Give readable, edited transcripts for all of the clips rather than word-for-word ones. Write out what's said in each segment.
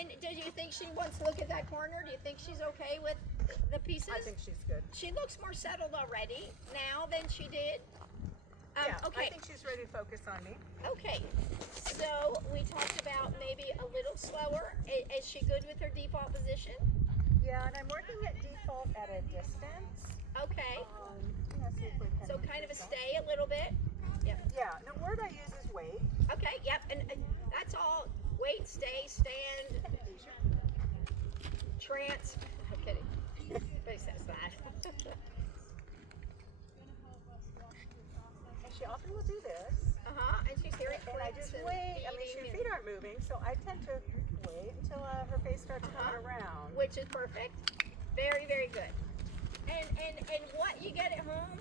And do you think she wants to look at that corner? Do you think she's okay with the pieces? I think she's good. She looks more settled already now than she did. Yeah, okay. I think she's ready to focus on me. Okay, so we talked about maybe a little slower. Is she good with her default position? Yeah, and I'm working at default at a distance. Okay. So Kind of a stay a little bit. Yep. Yeah, the word I use is wait. Okay, yep, and that's all. Wait, stay, stand, trance. I'm kidding. Nobody says that. And she often will do this. And she's hearing And I just wait. I mean, her feet aren't moving, so I tend to wait until her face starts coming around. Which is perfect. Very, very good. And what you get at home,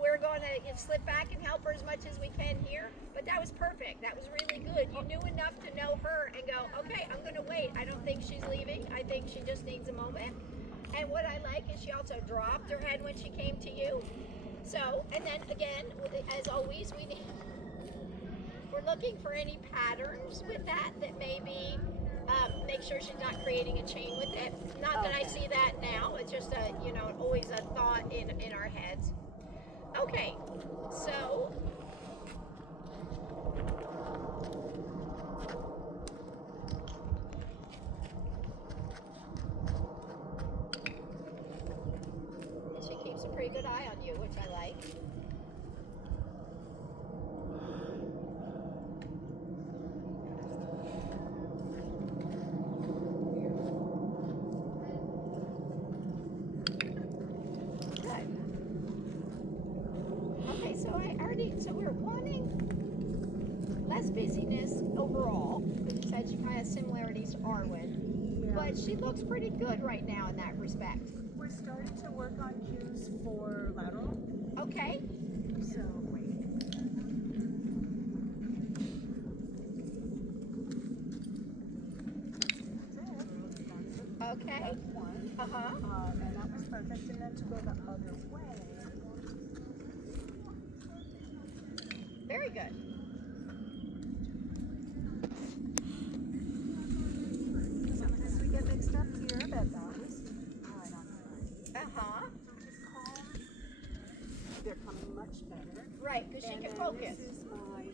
we're going to slip back and help her as much as we can here. But that was perfect. That was really good. You knew enough to know her and go, okay, I'm going to wait. I don't think she's leaving. I think she just needs a moment. And what I like is she also dropped her head when she came to you. So, and then again, as always, we're looking for any patterns with that maybe make sure she's not creating a chain with it. Not that I see that now. It's just always a thought in our heads. Okay, so she keeps a pretty good eye on you, which I like. So we're wanting less busyness overall. You said she kind of similarities to Arwen, but she looks pretty good right now in that respect. We're starting to work on cues for lateral. Okay. So wait. Okay. That's one. And that was perfect. And then to go the other way. Very good. Some of this we get mixed up here, but that was right on the Uh-huh. They're coming much better. Right, because she can focus. This is my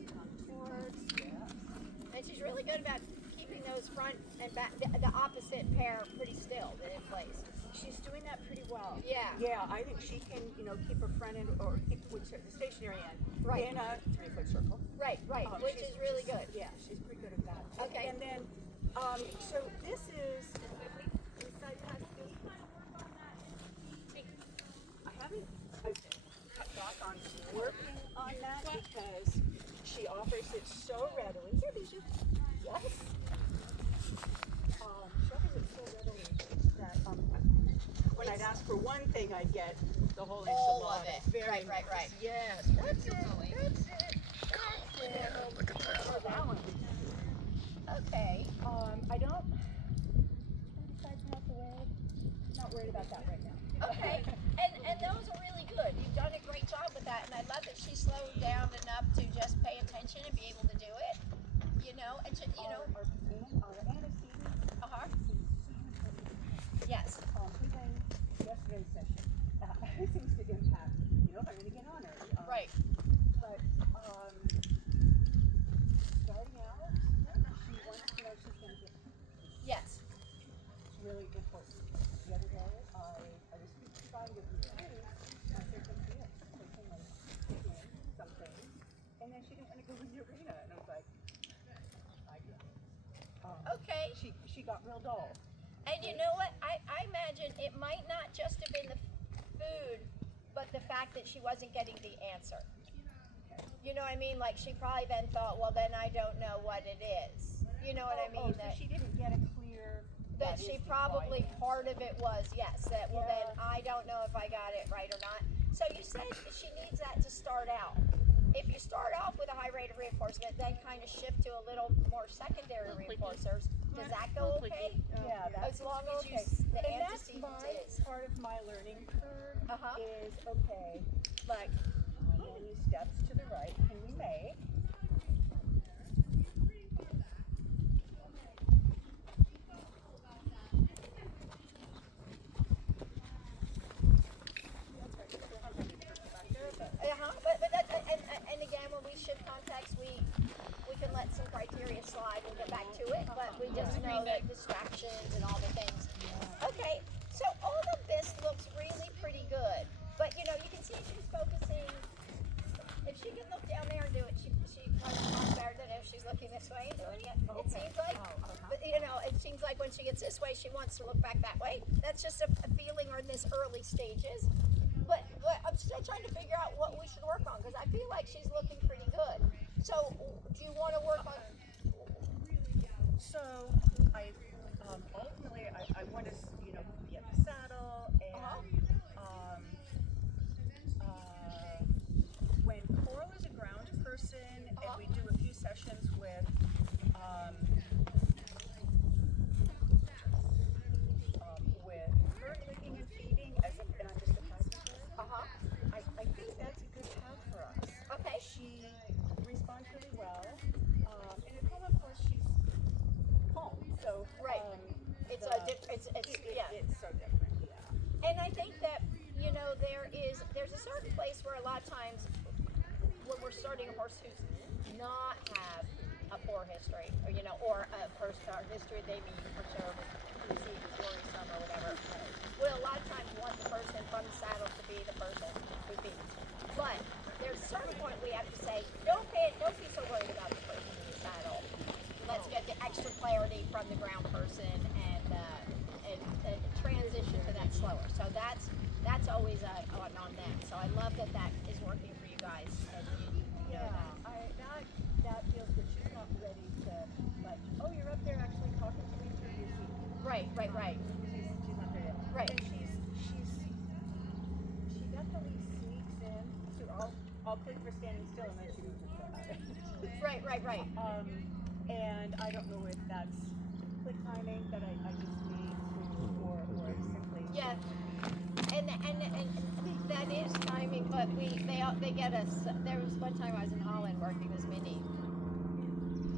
towards, yeah. And she's really good about keeping those front and back, the opposite pair pretty still and in place. She's doing that pretty well. Yeah. Yeah, I think she can, keep her front end or keep the stationary end in a 3-foot circle. Right, which is really good. Yeah, she's pretty good at that. Okay. And then, so this is, I've cut back on working on that because she offers it so readily. Here, Bijou. Yes. She offers it so readily that when I'd ask for one thing, I'd get the whole all of it. Very right. Yes. That's it. Look at that. That one. Okay. I don't. Besides half the way. Not worried about that right now. Okay. And those are really good. You've done a great job with that, and I love that she slowed down enough to just pay attention and be able to do it. And Our anesthesia. Yes. Yesterday's session seems to impact, if I'm going to get on her. Right. But starting out, she wants to know she's going to get. Yes. It's really important. The other day, I was trying to do and I said something else. Something. And then she didn't want to go in the arena. And I was like, I guess. Okay. She got real dull. And you know what? I imagine it might not just have been the food, but the fact that she wasn't getting the answer. You know what I mean? Like she probably then thought, well, then I don't know what it is. You know what I mean? So she didn't get a clear. That she probably part of it was yes. That well, then I don't know if I got it right or not. So you said she needs that to start out. If you start off with a high rate of reinforcement, then kind of shift to a little more secondary reinforcers. Does that go okay? Yeah, that's as long as okay. the And that's antecedent is. part of my learning curve is okay. Like How many steps to the right can we make? serious slide. We'll get back to it, but we just know that distractions and all the things. Okay, so all of this looks really pretty good, but you know, you can see she's focusing. If she can look down there and do it, she runs better than if she's looking this way and doing it. It seems like, but, you know, it seems like when she gets this way, she wants to look back that way. That's just a feeling in this early stages. But I'm still trying to figure out what we should work on because I feel like she's looking pretty good. So, do you want to work on? So, ultimately, I want to, get the saddle and, when Coral is a ground person and we do a few sessions with, her licking and feeding and I'm just a passenger. I think that's a good path for us. Okay. She responds really well. And at home, of course, she's home. So Right. It's so different. Yeah. And I think that there's a certain place where a lot of times when we're starting a horse who's not have a poor history, or a history they mean for service, received worrisome or whatever. We'll a lot of times want the person from the saddle to be the person who feeds. But there's a certain point we have to say, don't be so worried about the person in the saddle. Let's get the extra clarity from the ground person and transition to that slower. So that's always on them. So I love that is working for you guys. And you know that feels good. She's not ready to you're up there actually talking to me through your seat. Right. She's not there yet. Right. And she definitely sneaks in. So I'll click for standing still and then she moves it. Right. And I don't know if that's click timing that I just need to or simply. Yeah. And that is timing, but they get us. There was one time I was in Holland working this mini,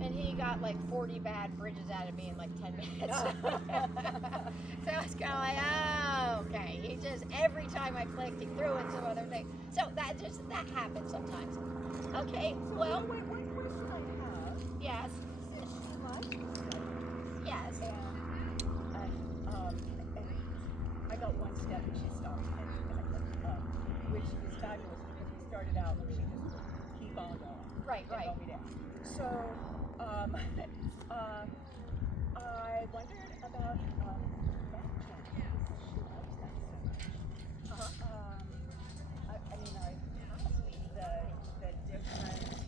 and he got like 40 bad bridges out of me in like 10 minutes. So I was kind of like, oh, okay. He just every time I clicked, he threw in some other thing. So that happens sometimes. Okay, well. Wait, one question I have. Yes. Since she likes Yes. and I got one step and she stopped, which is fabulous because we started out where she just would keep on going. Right. And me down. So, I wondered about back change. She loves that so much. I mean, I the different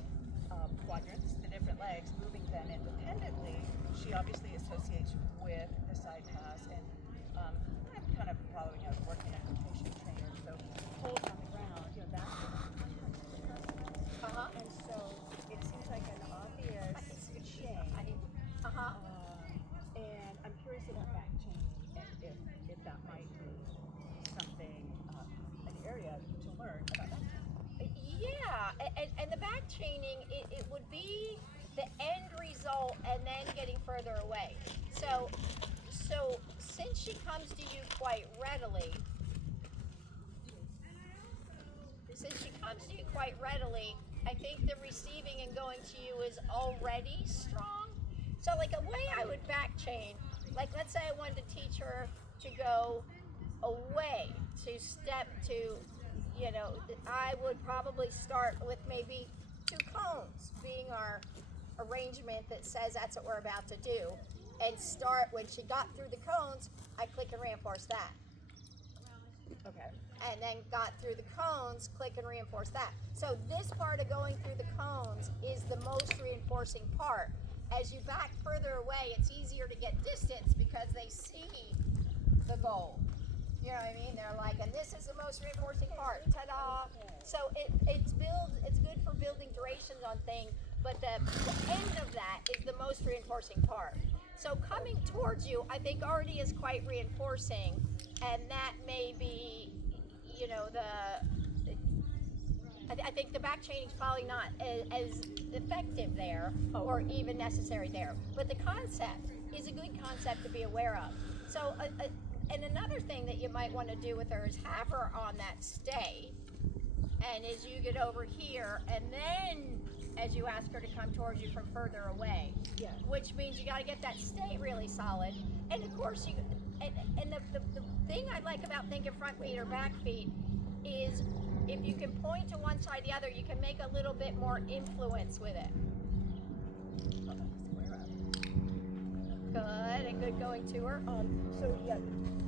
quadrants, the different legs, moving them independently. She obviously associates with the side pass, and I'm kind of following a working education trainer, so hold on the ground, that's and so it seems like an obvious change. And I'm curious about back chain and if that might be something, an area to learn about that. Yeah, and the back chaining, it would be the end result and then getting further away. So since she comes to you quite readily, I think the receiving and going to you is already strong. So like a way I would back chain, like let's say I wanted to teach her to go away, to step to, I would probably start with maybe 2 cones being our arrangement that says that's what we're about to do. And start when she got through the cones, I click and reinforce that. Okay. And then got through the cones, click and reinforce that. So this part of going through the cones is the most reinforcing part. As you back further away, it's easier to get distance because they see the goal. You know what I mean? They're like, and this is the most reinforcing part. Ta-da! So it's good for building durations on things, but the end of that is the most reinforcing part. So coming towards you, I think already is quite reinforcing, and that may be, I think the back chaining is probably not as effective there or even necessary there. But the concept is a good concept to be aware of. So, and another thing that you might want to do with her is have her on that stay. And as you get over here, and then as you ask her to come towards you from further away. Yes. Which means you got to get that stay really solid. And of course, and the thing I like about thinking front feet or back feet is if you can point to one side or the other, you can make a little bit more influence with it. Good, and good going to her. So yeah.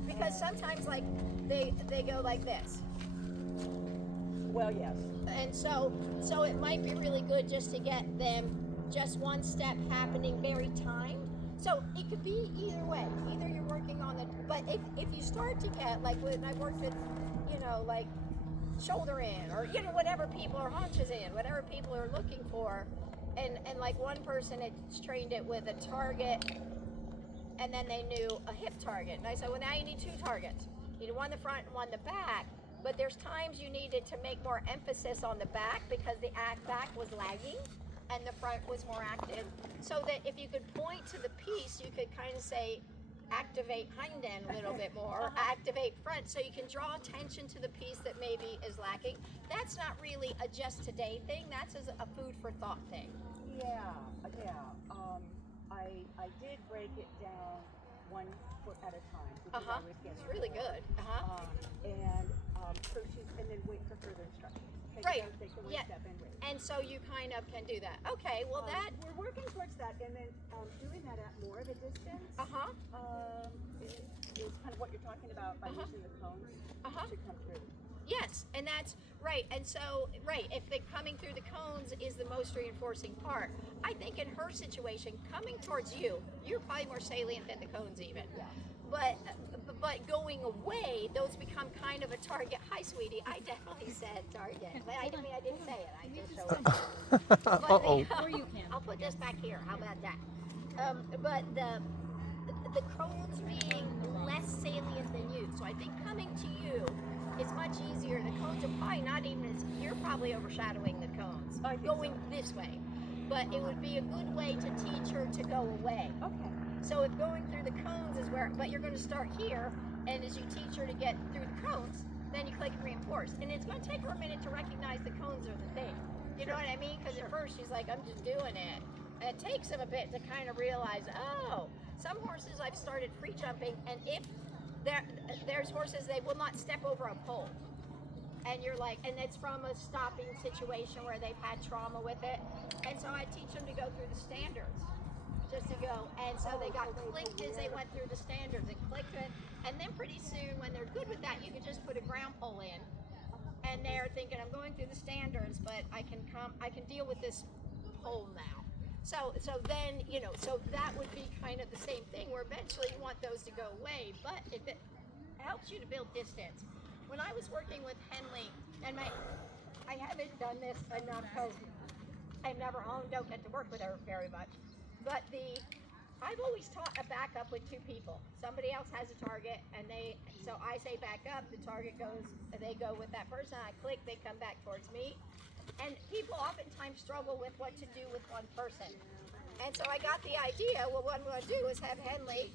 Because sometimes like they go like this. Well, yes. And so it might be really good just to get them just one step happening very timed. So it could be either way. Either you're working on the, but if you start to get like when I worked with, you know, like shoulder in or you know whatever people are haunches in, whatever people are looking for, and like one person had trained it with a target, and then they knew a hip target, and I said, well now you need two targets. You need one in the front and one in the back. But there's times you needed to make more emphasis on the back because the back was lagging and the front was more active. So that if you could point to the piece, you could kind of say, activate hind end a little bit more, activate front, so you can draw attention to the piece that maybe is lacking. That's not really a just today thing, that's a food for thought thing. Yeah. I did break it down 1 foot at a time because I was getting It's really good. And then wait for further instructions. Right. Take the one Yeah. step and wait. And so you kind of can do that. Okay, well that. We're working towards that, and then doing that at more of a distance. Is kind of what you're talking about by using the cones to come through. Yes, and that's right. And so, right, if the coming through the cones is the most reinforcing part, I think in her situation, coming towards you, you're probably more salient than the cones even. Yeah. But going away, those become kind of a target. Hi, sweetie. I definitely said target, but I didn't say it. I just showed it. Uh-oh. Or you can. I'll put this back here. How about that? But the cones being less salient than you, so I think coming to you is much easier. The cones are probably not even as, you're probably overshadowing the cones I think going so. this way, but it would be a good way to teach her to go away. Okay. So if going through the cones is where, but you're going to start here, and as you teach her to get through the cones, then you click and reinforce. And it's going to take her a minute to recognize the cones are the thing. You know what I mean? Because at first she's like, I'm just doing it. And it takes them a bit to kind of realize, oh, some horses I've started free jumping, and if there's horses, they will not step over a pole. And you're like, and it's from a stopping situation where they've had trauma with it. And so I teach them to go through the standards. Just to go, and so they got clicked as they went through the standards and clicked it, and then pretty soon when they're good with that, you can just put a ground pole in, and they're thinking, I'm going through the standards, but I can deal with this pole now. So then, you know, so that would be kind of the same thing where eventually you want those to go away, but if it helps you to build distance. When I was working with Henley, and I haven't done this enough because I've never owned, don't get to work with her very much. But I've always taught a backup with two people. Somebody else has a target, and so I say back up, the target goes, they go with that person, I click, they come back towards me. And people oftentimes struggle with what to do with one person. And so I got the idea, well, what I'm going to do is have Henley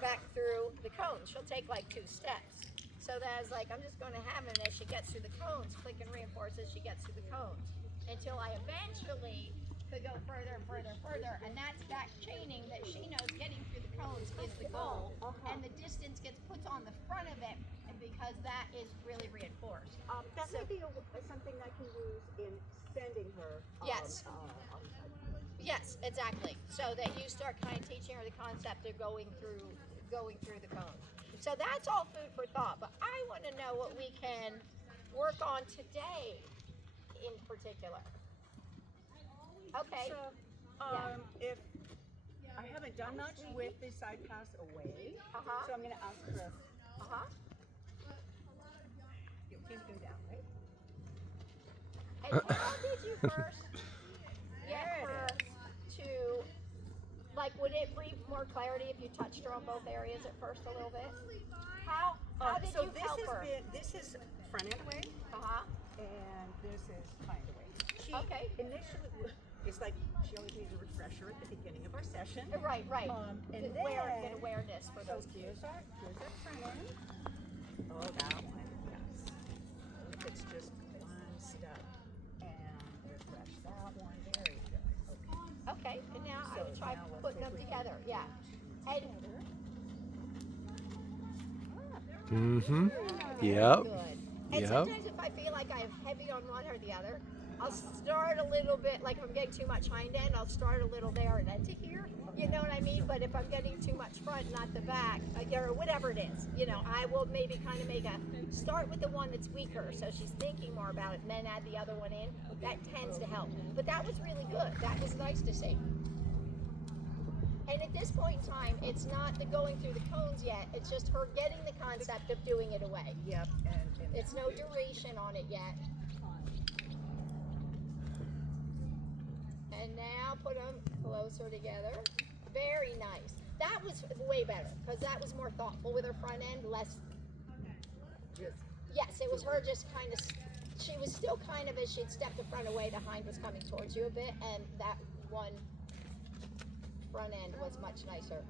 back through the cones. She'll take like 2 steps. So that I was like, I'm just going to have her, and as she gets through the cones, click and reinforce as she gets through the cones. Until I eventually could go further and further and further, and that's back chaining that she knows getting through the cones is the goal, and the distance gets put on the front of it because that is really reinforced. That may be something I can use in sending her. Yes. Yes, exactly. So that you start kind of teaching her the concept of going through the cones. So that's all food for thought, but I want to know what we can work on today in particular. Okay. So, if I haven't done much with the side pass away, so I'm going to ask her. You can't go down, right? And how did you first get her to, like, would it bring more clarity if you touched her on both areas at first a little bit? How did you help her? This is front end away, and this is behind away. She initially, it's like she always needs a refresher at the beginning of our session. Right. And Get then awareness for those here's cues. our front end. Oh, that one, yes. It's just one step, and refresh that one. Very try putting them together. Yeah. And Mm-hmm. very Yep. good. And Yep. sometimes if I feel like I have heavy on one or the other, I'll start a little bit, like if I'm getting too much hind end, I'll start a little there and then to here. You know what I mean? But if I'm getting too much front, not the back, or whatever it is, you know, I will maybe kind of make a start with the one that's weaker, so she's thinking more about it, and then add the other one in. That tends to help. But that was really good. That was nice to see. And at this point in time, it's not the going through the cones yet. It's just her getting the concept of doing it away. Yep. And It's no duration on it yet. And now put them closer together. Very nice. That was way better because that was more thoughtful with her front end, less. Yes, it was her just kind of. She was still kind of, as she'd stepped the front away, the hind was coming towards you a bit, and that one front end was much nicer.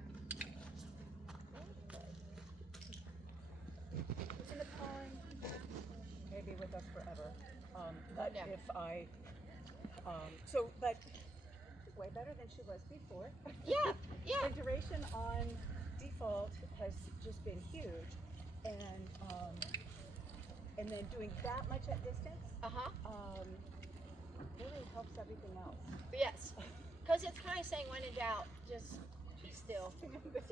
in the pond, maybe with us forever. But Yeah. if I, but way better than she was before. Yeah, yeah. The duration on default has just been huge, and then doing that much at distance really helps everything else. Yes. Because it's kind of saying when in doubt, just be still.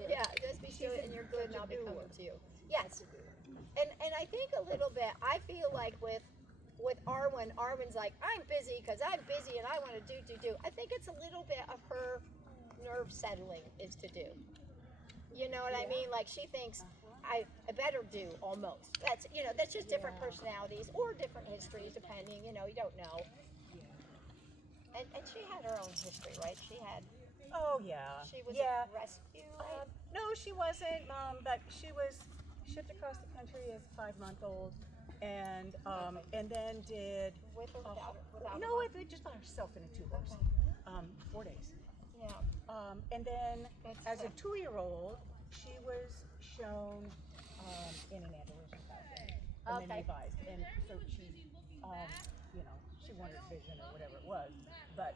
Yeah, just be still and you're good and I'll be coming to you. Yes. And I think a little bit, I feel like with Arwen's like, I'm busy because I'm busy and I want to do. I think it's a little bit of her nerve settling is to do. You know what I mean? Like she thinks I better do almost. That's that's just different personalities or different histories depending. You don't know. And she had her own history, right? She had. Oh yeah. She was a rescue, right? No, she wasn't, but she was shipped across the country as a 5-month-old, and then did. With or without her? Without No, her? it just by herself in a 2-horse, 4 days. Yeah. And then That's as a cool. 2-year-old, she was shown in an Andalusian class, and then revised, and so she, she wanted vision or whatever it was, but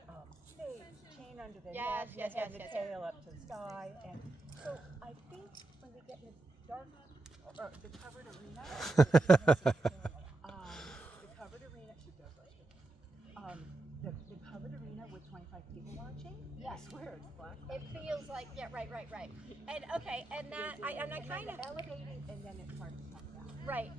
they chain under the neck, and the tail up to the sky, and so I think when we get in the dark, or the covered arena, she does those. The covered arena with 25 people watching. I swear it's black. It feels like right. And and that I kind of elevating, and then it's hard to come down. right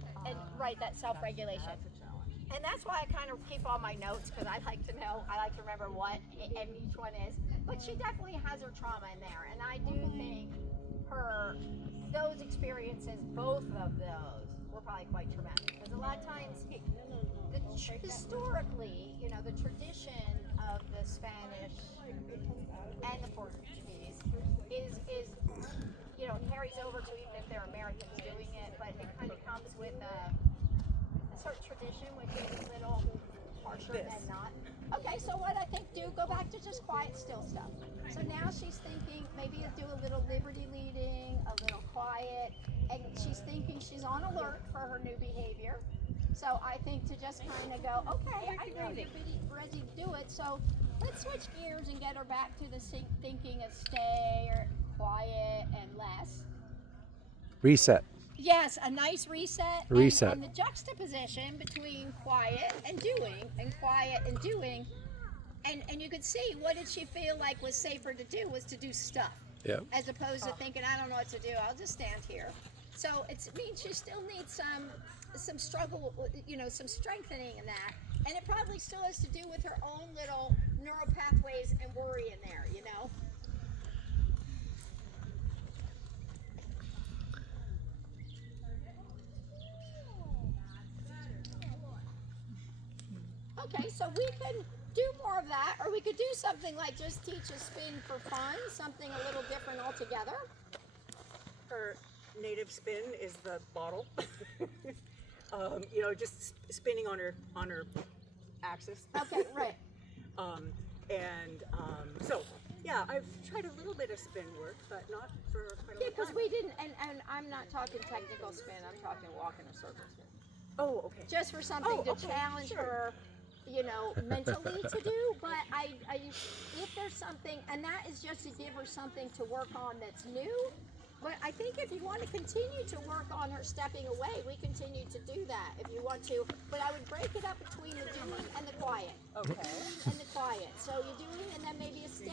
that self-regulation. That's a challenge. And that's why I kind of keep all my notes because I like to know, I like to remember what and each one is. But she definitely has her trauma in there, and I do think those experiences, both of those, were probably quite traumatic. Because a lot of times, historically, the tradition of the Spanish and the Portuguese is carries over to even if they're Americans doing it, but it kind of comes with a certain tradition, which is a little harsher than not. Okay, so what I think go back to just quiet, still stuff. So now she's thinking maybe do a little liberty leading, a little quiet, and she's thinking she's on alert for her new behavior. So I think to just kind of go, okay, I know you're ready to do it, so let's switch gears and get her back to the thinking of stay or quiet and less. Reset. Yes, a nice reset. Reset. And the juxtaposition between quiet and doing and quiet and doing. And you could see what did she feel like was safer to do was to do stuff. Yep. As opposed to thinking, I don't know what to do, I'll just stand here. So it means she still needs some struggle, some strengthening in that. And it probably still has to do with her own little neural pathways and worry in there, Okay, so we can do more of that, or we could do something like just teach a spin for fun, something a little different altogether. Her native spin is the bottle. Just spinning on her axis. Okay, right. So yeah, I've tried a little bit of spin work, but not for quite a long time. Yeah, because we didn't, and I'm not talking technical spin, I'm talking walk in a circle spin. Oh, okay. Just for something to challenge her you know, mentally to do, but I if there's something, and that is just to give her something to work on that's new. But I think if you want to continue to work on her stepping away, we continue to do that if you want to. But I would break it up between the doing and the quiet. Okay. And the quiet. So you doing and then maybe a stay.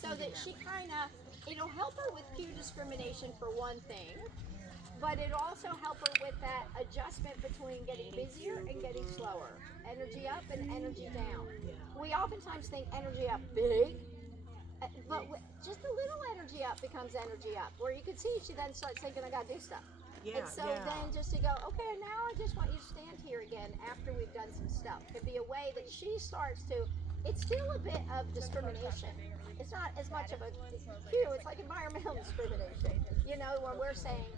So that she kind of, it'll help her with cue discrimination for one thing. But it also help her with that adjustment between getting busier and getting slower. Energy up and energy down. We oftentimes think energy up big, but just a little energy up becomes energy up. Where you can see she then starts thinking, I gotta do stuff. Yeah, And so then just to go, okay, now I just want you to stand here again after we've done some stuff. Can be a way that she starts to, it's still a bit of discrimination. It's not as much of a cue, it's like environmental discrimination. You know, where we're saying,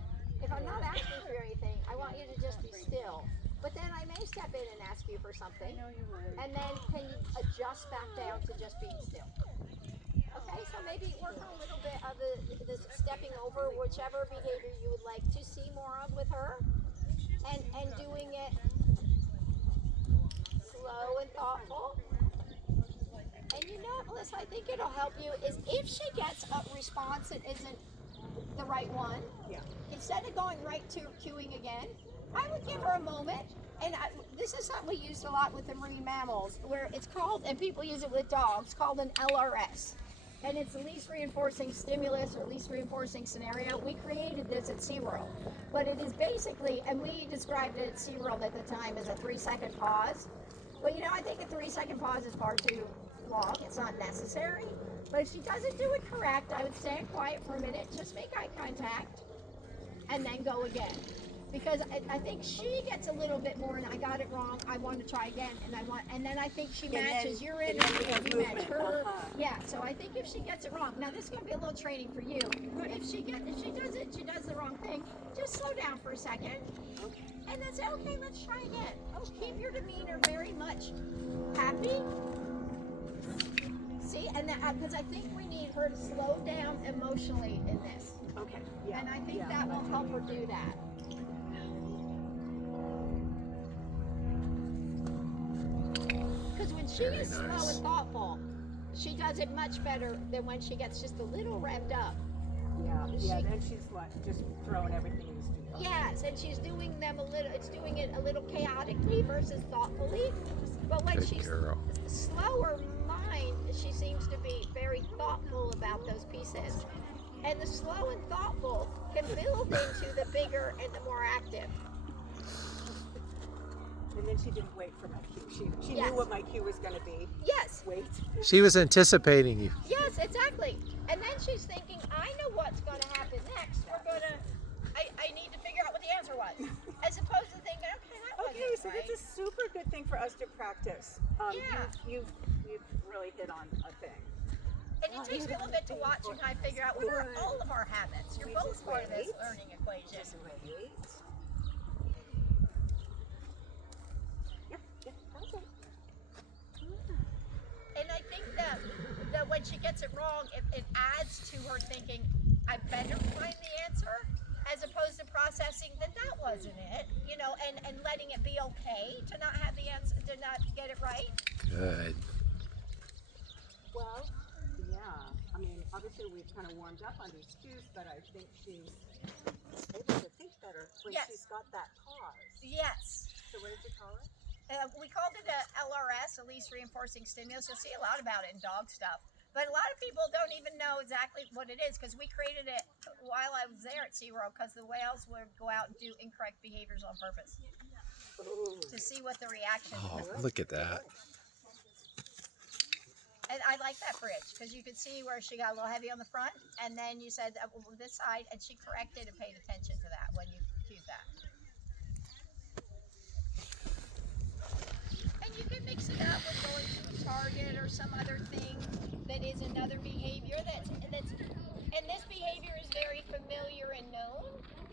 if I'm not asking for anything, I want you to just be still. But then I may step in and ask you for something. And then can you adjust back down to just being still? Okay, so maybe work on a little bit of the stepping over whichever behavior you would like to see more of with her. And doing it slow and thoughtful. And you know, Melissa, I think it'll help you is if she gets a response that isn't the right one, instead of going right to cueing again, I would give her a moment. And this is something we used a lot with the marine mammals, where it's called, and people use it with dogs, called an LRS. And it's the least reinforcing stimulus or least reinforcing scenario. We created this at SeaWorld. But it is basically, and we described it at SeaWorld at the time as a 3-second pause. But you know, I think a 3-second pause is far too long. It's not necessary. But if she doesn't do it correct, I would stand quiet for a minute, just make eye contact, and then go again. Because I think she gets a little bit more, and I got it wrong, I want to try again, and then I think she matches your energy, and you match her. Yeah, so I think if she gets it wrong, now this is going to be a little training for you. If she does the wrong thing, just slow down for a second, and then say, okay, let's try again. Oh, keep your demeanor very much happy. See, and because I think we need her to slow down emotionally in this. Okay. Yeah. And I think that will help her do that. Because when she is slow and thoughtful, she does it much better than when she gets just a little revved up. Yeah, then she's like just throwing everything in the studio. Yes, and she's doing them it's doing it a little chaotically versus thoughtfully. But when she's slower mind, she seems to be very thoughtful about those pieces. And the slow and thoughtful can build into the bigger and the more active. And then she didn't wait for my cue. She knew what my cue was going to be. Yes. Wait. She was anticipating you. Yes, exactly. And then she's thinking, I know what's going to happen next. I need to figure out what the answer was. As opposed to thinking, okay, that wasn't Okay, so right. that's a super good thing for us to practice. You've really hit on a thing. And it takes a little bit to watch and kind of figure out what are all of our habits. You're both part of this learning equation. Just wait. Okay. And I think that when she gets it wrong, it adds to her thinking, I better find the answer, as opposed to processing that wasn't it, you know, and letting it be okay to not have the answer, to not get it right. Good. Well, yeah. I mean, obviously we've kind of warmed up on these cues, but I think she's able to think better when she's got that pause. Yes. So what did you call it? We called it a LRS, a least reinforcing stimulus. You'll see a lot about it in dog stuff. But a lot of people don't even know exactly what it is, because we created it while I was there at SeaWorld, because the whales would go out and do incorrect behaviors on purpose. Ooh. To see what the reaction was. Oh, look at that. And I like that bridge, because you could see where she got a little heavy on the front, and then you said this side, and she corrected and paid attention to that when you cued that. And you can mix it up with going to a target or some other thing that is another behavior that's and this behavior is very familiar and known,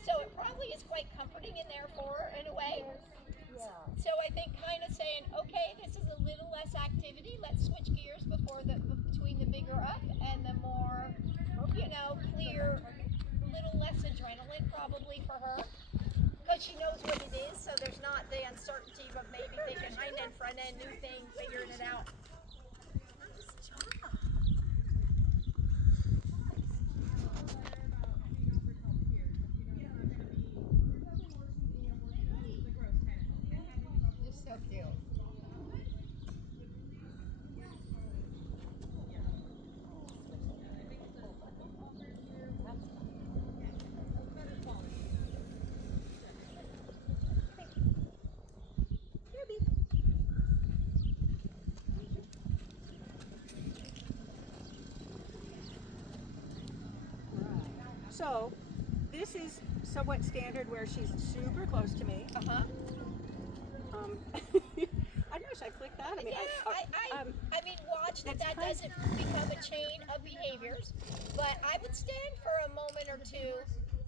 so it probably is quite comforting in there for her in a way. Yeah. So I think kind of saying, okay, this is a little less activity. Let's switch gears between the bigger up and the more, you know, clear, little less adrenaline probably for her, because she knows what it is. So so there's not the uncertainty of maybe thinking hind end, front end, new thing, figuring it out. You're so cute. So, this is somewhat standard where she's super close to me. Uh-huh. I know, should I click that? I mean, I mean, watch that doesn't become a chain of behaviors, but I would stand for a moment or two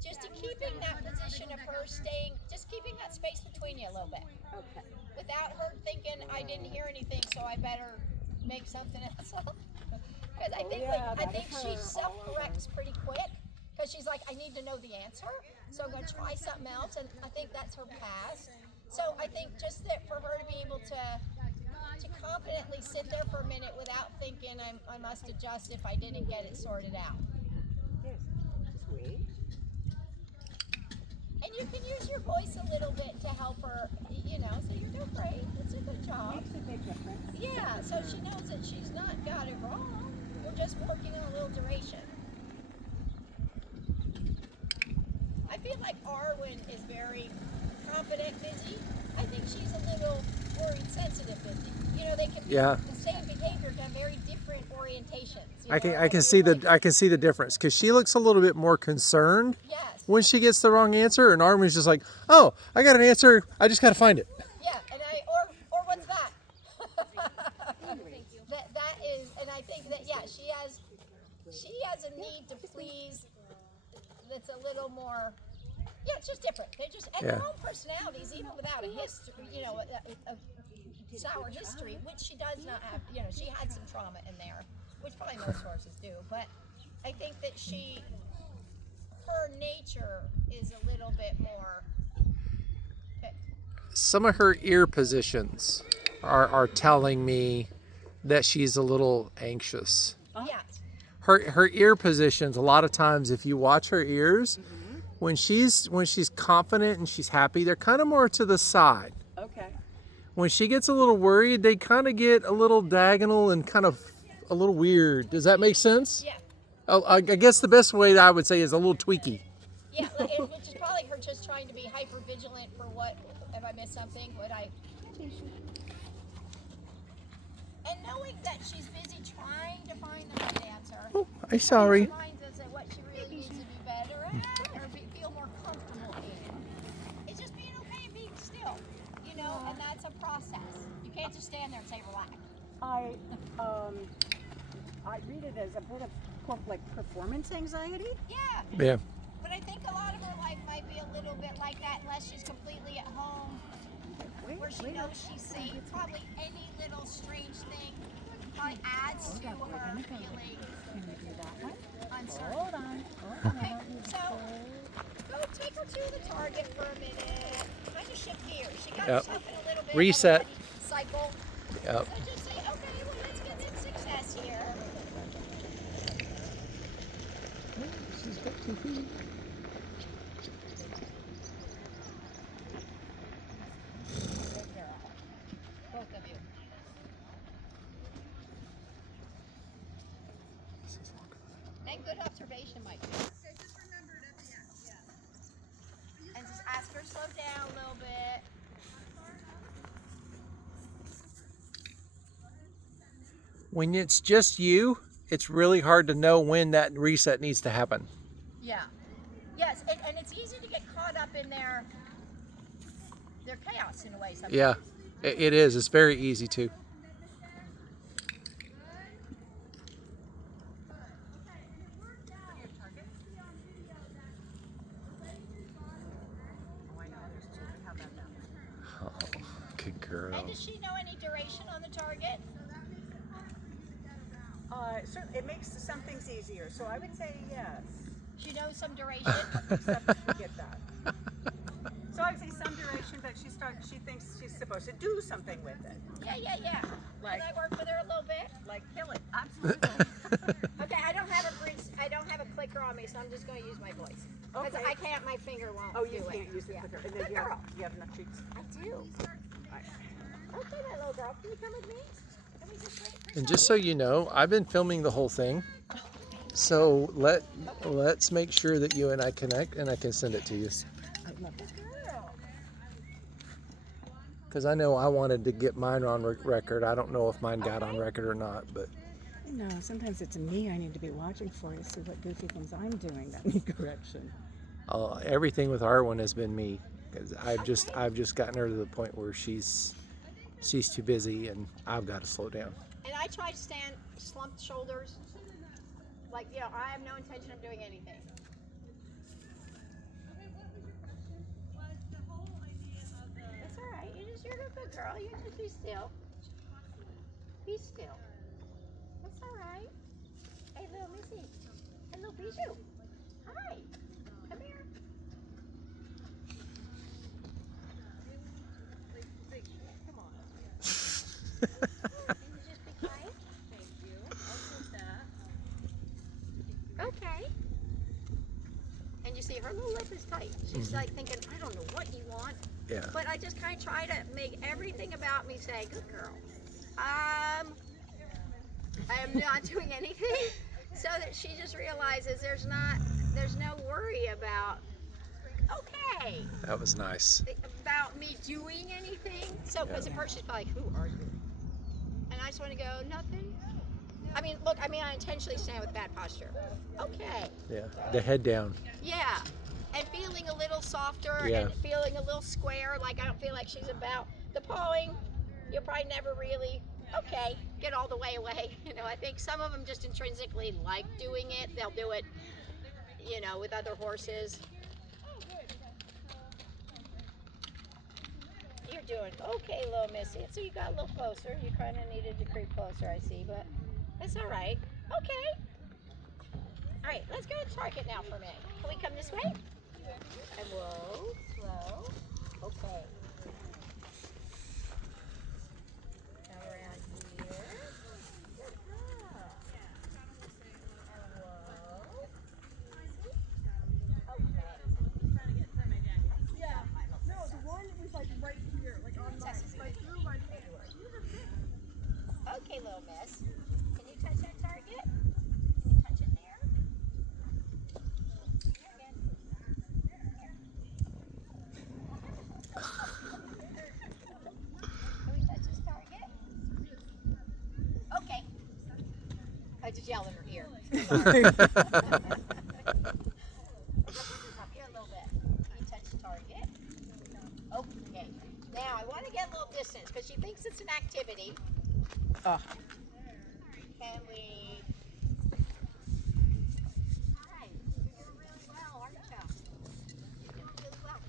just to keeping that position of her staying, just keeping that space between you a little bit. okay. Without her thinking, I didn't hear anything, so I better make something else up. Because I think, I think she self-corrects pretty quick, because she's like, I need to know the answer, so I'm going to try something else, and I think that's her past. So I think just that for her to be able to confidently sit there for a minute without thinking I must adjust if I didn't get it sorted out. Yes. Sweet. And you can use your voice a little bit to help her, you know, so you're doing great. It's a good job. Makes a big difference. Yeah, so she knows that she's not got it wrong. We're just working on a little duration. I feel like Arwen is very confident busy. I think she's a little worried sensitive busy. You know, they can be the same behavior to have very different orientations. I can see the difference, because she looks a little bit more concerned when she gets the wrong answer, and Armin's just like, oh, I got an answer, I just got to find it. Yeah, and or what's that? that is, and I think that she has a need to please. That's a little more. Yeah, it's just different. They're just and their own personalities, even without a history, you know, a sour history, which she does not have. You know, she had some trauma in there, which probably most horses do. But I think that her nature is a little bit more. Some of her ear positions are telling me that she's a little anxious. Yes. Her ear positions, a lot of times, if you watch her ears, when she's confident and she's happy, they're kind of more to the side. Okay. When she gets a little worried, they kind of get a little diagonal and kind of a little weird. Does that make sense? Yeah. Oh, I guess the best way that I would say is a little tweaky. Yeah, which is probably her just trying to be hyper vigilant for what if I miss something, would I? And knowing that she's busy trying to find the right answer. Oh, I'm sorry. Reminds us that what she really needs to be better at or feel more comfortable in. It's just being okay and being still, you know, and that's a process. You can't just stand there and say relax. I read it as a bit of like performance anxiety. Yeah. Yeah. But I think a lot of her life might be a little bit like that unless she's completely at home where she knows she's safe. Probably any little strange thing probably adds to her feeling uncertain. Hold on. Okay, so go take her to the target for a minute. Kind of shift gears. She got herself in a little bit Reset. of a cycle. Yep. So just say, okay, well let's get some success here. She's got 2 feet. Both of you. And good observation, Mike. And just ask her to slow down a little bit. When it's just you, it's really hard to know when that reset needs to happen. Yeah. Yes, and it's easy to get caught up in their chaos in a way sometimes. Yeah, it is. It's very easy to. Oh, good girl. And does she know any duration on the target? Certainly, it makes some things easier. So I would say yes. She knows some duration. Except we get that. So dogs need some duration, but she thinks she's supposed to do something with it. Yeah. Like, Can I work with her a little bit? like kill it. Absolutely. Okay, I don't have a clicker on me, so I'm just going to use my voice. Because Okay. I can't, my finger won't Oh, you do can't it. use the clicker. And then Good you have, girl. you have enough treats. I do. Right. Okay, my little girl, can you come with me? Can we just wait for And just so you know, I've been filming the whole thing. So let's make sure that you and I connect, and I can send it to you. I love it. girl? Because I know I wanted to get mine on record. I don't know if mine got on record or not, but No, sometimes it's me I need to be watching for to see what goofy things I'm doing that need correction. everything with our one has been me. Because I've just gotten her to the point where she's too busy, and I've got to slow down. And I try to stand slumped shoulders. Like, you know, I have no intention of doing anything. It's all right. You're a good girl. You just be still. Be still. It's all right. Hey, little Missy. Hey, little Bijou. Hi. Come here. Come on. Can you just be quiet? Thank you. I'll take that. Okay. And you see, her little lip is tight. She's like thinking, I don't know what you want. Yeah. But I just kind of try to make everything about me say, good girl. I am not doing anything, so that she just realizes there's no worry about, okay, That was nice. about me doing anything. So, because at first she's probably like, who are you? And I just want to go, nothing. I intentionally stand with bad posture. Okay. Yeah. The head down. Yeah. And feeling a little softer Yeah. and feeling a little square, like I don't feel like she's about the pawing. You'll probably never really, okay, get all the way away. You know, I think some of them just intrinsically like doing it. They'll do it, you know, with other horses. You're doing okay, little Missy. So you got a little closer. You kind of needed to creep closer, I see, but that's all right. Okay. All right, let's go to Target now for a minute. Can we come this way? And whoa, slow. Okay. Come around here. Good girl. And whoa. Okay. Yeah. No, the one was like right here, like on my, like through my finger. Okay, little miss. Can you touch that target? Can you touch it there? Here again. Can we touch this target? Okay. I just yelled in her ear. Sorry. Up here a little bit. Can you touch the target? Okay. Now I want to get a little distance because she thinks it's an activity. Oh. Can we? Hi, you're doing really well, aren't you? You're doing really well.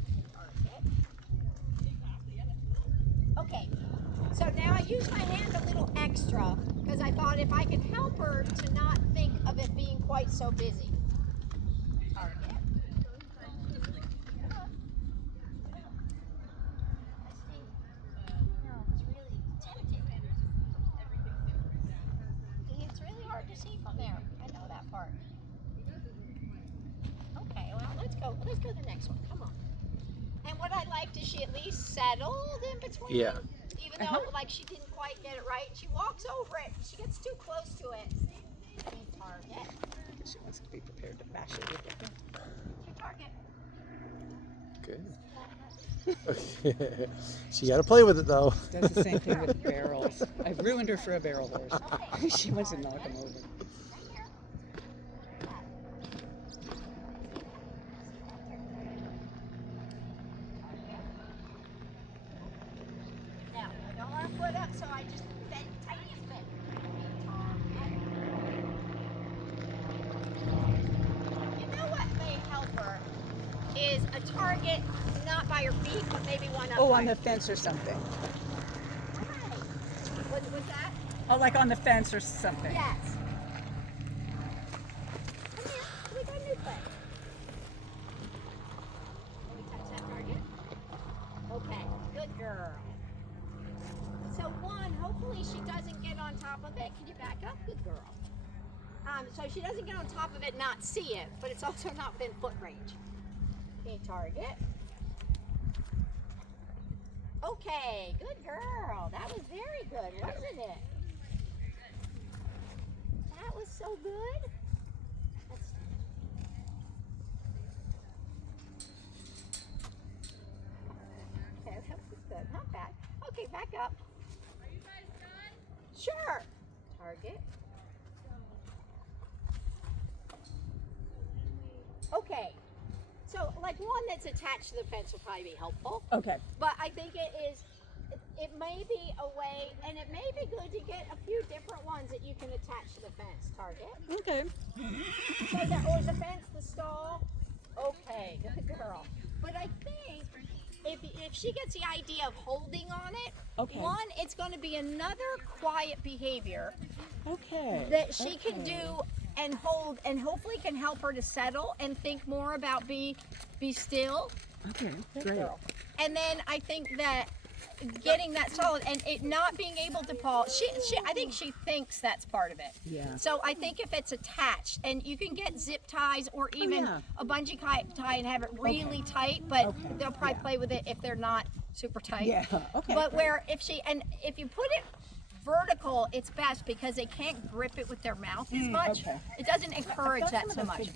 Okay, so now I use my hand a little extra because I thought if I could help her to not think of it being quite so busy. Target. It's really hard to see from there. I know that part. Okay, well let's go to the next one. Come on. And what I liked is she at least settled in between. Yeah. Even though like she didn't quite get it right. She walks over it. She gets too close to it. Target. She wants to be prepared to bash it with it. Your target. Good. She got to play with it though. Does the same thing with barrels. I've ruined her for a barrel horse. She wants to knock him over. Right here. Now, I don't want to put up, so I just bend tiniest bit. You know what may help her is a target not by her feet, but maybe one up. Oh, by on the her. fence or something. Right. What was that? Oh, like on the fence or something. Yes. Come here. We got a new play. Can we touch that target? top of it. Can you back up? Good girl. So she doesn't get on top of it and not see it, but it's also not within foot range. Okay, target. Okay, good girl. That was very good, wasn't it? That was so good. Okay, that was good. Not bad. Okay, back up. Are you guys done? Sure. Target. Okay. So, like one that's attached to the fence will probably be helpful. Okay. But I think it may be a way, and it may be good to get a few different ones that you can attach to the fence. Target. Okay. So that, or the fence, the stall. Okay, good girl. But I think if she gets the idea of holding on it, Okay. one, it's going to be another quiet behavior Okay. that she can do and hold, and hopefully can help her to settle and think more about be still. Okay. Great. And then I think that getting that solid and it not being able to fall, I think she thinks that's part of it. Yeah. So I think if it's attached, and you can get zip ties or even yeah. a bungee tie and have it really tight, but Okay. they'll probably play with it if they're not super tight. Yeah. Okay. But where if you put it vertical, it's best because they can't grip it with their mouth as much. okay. It doesn't encourage that so much.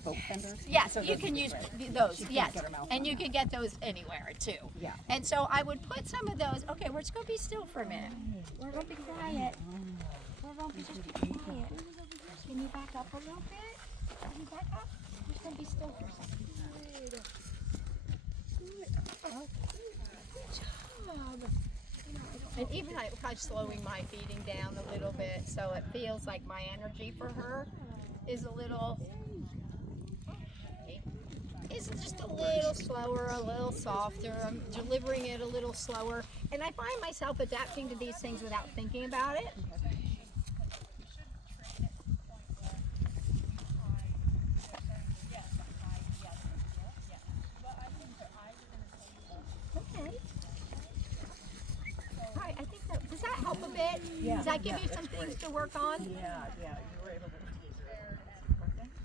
Yes, you can use those. Yes, and you can get those anywhere too. Yeah. And so I would put some of those. Okay, we're just gonna be still for a minute. We're gonna be quiet. We're gonna be just be quiet. Can you back up a little bit? Can you back up? We're just gonna be still for a second. Good job. And even I'm slowing my feeding down a little bit, so it feels like my energy for her is a little. It's just a little slower, a little softer. I'm delivering it a little slower, and I find myself adapting to these things without thinking about it. Okay. All right, I think that does that help a bit? Yeah, Does that give yeah, you some things to work on? Yeah.